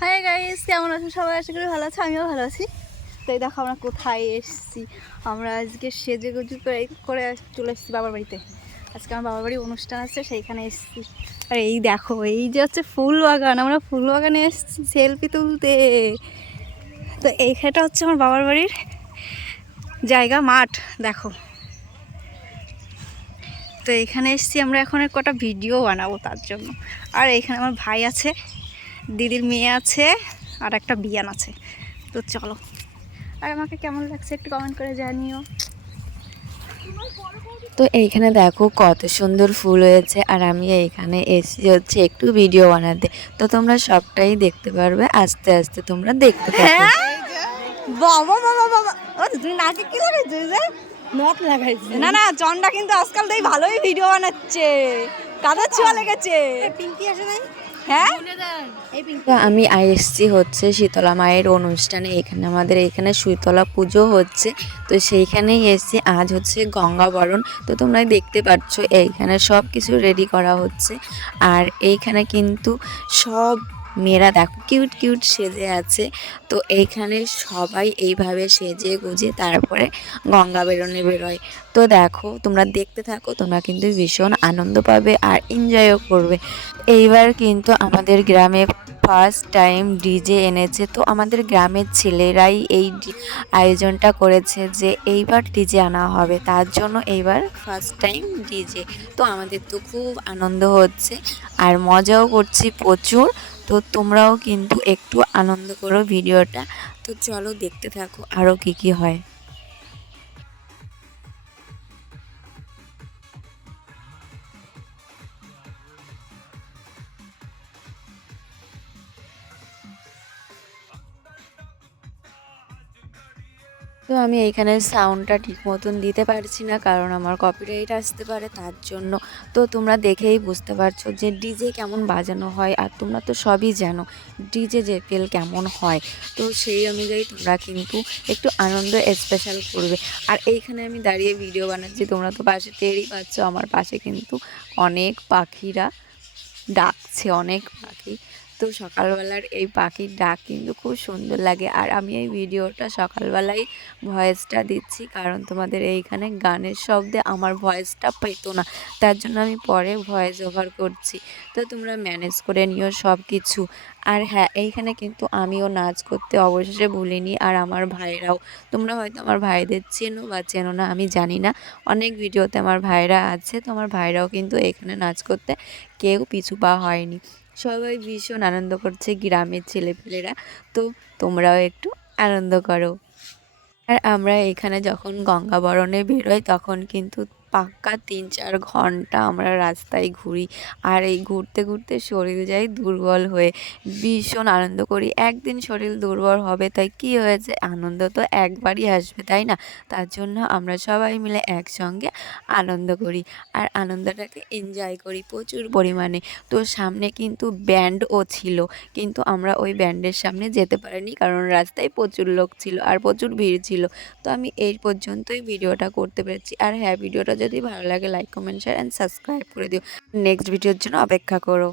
Hi guys, কেমন আছো সবাই? আশা করি ভালো আছো, আমিও ভালো আছি। তো এই দেখো আমরা কোথায় এসেছি। আমরা আজকে সেজে গুজু করে চলে এসেছি বাবার বাড়িতে। আজকে আমার বাবার বাড়ির অনুষ্ঠান আছে, সেইখানে এসেছি। আর এই দেখো, এই যে হচ্ছে ফুল বাগান। আমরা ফুল বাগানে এসেছি সেলফি তুলতে। তো এইখানটা হচ্ছে আমার বাবার বাড়ির জায়গা, মাঠ দেখো। তো এইখানে এসেছি আমরা, এখন কটা ভিডিও বানাবো তার জন্য। আর এইখানে আমার ভাই আছে, দিদির মেয়ে আছে, আর একটা বিয়ান আছে। তো চলো, আর আমাকে কেমন লাগছে একটু কমেন্ট করে জানিও। তো এইখানে দেখো কত সুন্দর ফুল হয়েছে, আর আমি এইখানে এসে হচ্ছে একটু ভিডিও বানাতে। তো তোমরা সবটাই দেখতে পারবে, আস্তে আস্তে তোমরা দেখতে থাকো। হ্যাঁ, বাবা বাবা বাবা, ও তুমি নাকে কি লাগাইছো? যে নখ লাগাইছে না না, চন্ডা কিন্তু আজকাল তাই ভালোই ভিডিও বানাচ্ছে। কাদার ছোঁয়া লেগেছে। পিঙ্কি আসে নাই? হ্যাঁ, তো আমি এসেছি হচ্ছে শীতলা মায়ের অনুষ্ঠানে। এখানে আমাদের এখানে শীতলা পুজো হচ্ছে, তো সেইখানেই এসেছি। আজ হচ্ছে গঙ্গা বরণ। তো তোমরা দেখতে পাচ্ছ এইখানে সব কিছু রেডি করা হচ্ছে। আর এইখানে কিন্তু সব মেয়েরা দেখো কিউট কিউট সেজে আছে। তো এইখানে সবাই এইভাবে সেজে গুজে তারপরে গঙ্গা বেরোনে বেরোয়। তো দেখো তোমরা দেখতে থাকো, তোমরা কিন্তু ভীষণ আনন্দ পাবে আর এনজয়ও করবে। এইবার কিন্তু আমাদের গ্রামে ফার্স্ট টাইম ডিজে এনেছে। তো আমাদের গ্রামের ছেলেরাই এই আয়োজনটা করেছে যে এইবার ডিজে আনা হবে, তার জন্য এইবার ফার্স্ট টাইম ডিজে। তো আমাদের তো খুব আনন্দ হচ্ছে আর মজাও করছি প্রচুর। তো তোমরাও কিন্তু একটু আনন্দ করো ভিডিওটা। তো চলো দেখতে থাকো আরও কি হয়। তো আমি এইখানে সাউন্ডটা ঠিক মতন দিতে পারছি না, কারণ আমার কপিরাইট আসতে পারে, তার জন্য। তো তোমরা দেখেই বুঝতে পারছো যে ডিজে কেমন বাজানো হয়, আর তোমরা তো সবই জানো ডিজে যে ফেল কেমন হয়। তো সেই অনুযায়ী তোমরা কিন্তু একটু আনন্দ স্পেশাল করবে। আর এইখানে আমি দাঁড়িয়ে ভিডিও বানাচ্ছি, তোমরা তো পাশে টেরই পাচ্ছ আমার পাশে কিন্তু অনেক পাখিরা ডাকছে, অনেক পাখি। তো সকালবেলার এই পাখির ডাক কিন্তু খুব সুন্দর লাগে। আর আমি এই ভিডিওটা সকালবেলায় ভয়েসটা দিচ্ছি, কারণ তোমাদের এইখানে গানের শব্দে আমার ভয়েসটা পেতো না, তার জন্য আমি পরে ভয়েস ওভার করছি। তো তোমরা ম্যানেজ করে নিও সব কিছু। আর হ্যাঁ, এইখানে কিন্তু আমিও নাচ করতে অবশেষে ভুলিনি, আর আমার ভাইরাও। তোমরা হয়তো আমার ভাইদের চেনো বা চেনো না আমি জানি না, অনেক ভিডিওতে আমার ভাইরা আছে। তো আমার ভাইরাও কিন্তু এখানে নাচ করতে কেউ পিছু পা হয়নি। সবাই ভীষণ আনন্দ করছে গ্রামের ছেলেপেলেরা। তো তোমরাও একটু আনন্দ করো। আর আমরা এখানে যখন গঙ্গা বরণে বেরোই তখন কিন্তু পাক্কা ৩-৪ ঘন্টা আমরা রাস্তায় ঘুরি। আর এই ঘুরতে ঘুরতে শরীর যায় দুর্বল হয়ে। ভীষণ আনন্দ করি। একদিন শরীর দুর্বল হবে তাই কি হয়েছে, আনন্দ তো একবারই আসবে, তাই না? তার জন্য আমরা সবাই মিলে একসঙ্গে আনন্দ করি আর আনন্দটাকে এনজয় করি প্রচুর পরিমাণে। তো সামনে কিন্তু ব্যান্ডও ছিল, কিন্তু আমরা ওই ব্যান্ডের সামনে যেতে পারিনি, কারণ রাস্তায় প্রচুর লোক ছিল আর প্রচুর ভিড় ছিল। তো আমি এই পর্যন্তই ভিডিওটা করতে পেরেছি। আর হ্যাঁ, ভিডিওটা যদি ভালো লাগে like comment share and subscribe করে দিও। নেক্সট ভিডিওর জন্য অপেক্ষা করো।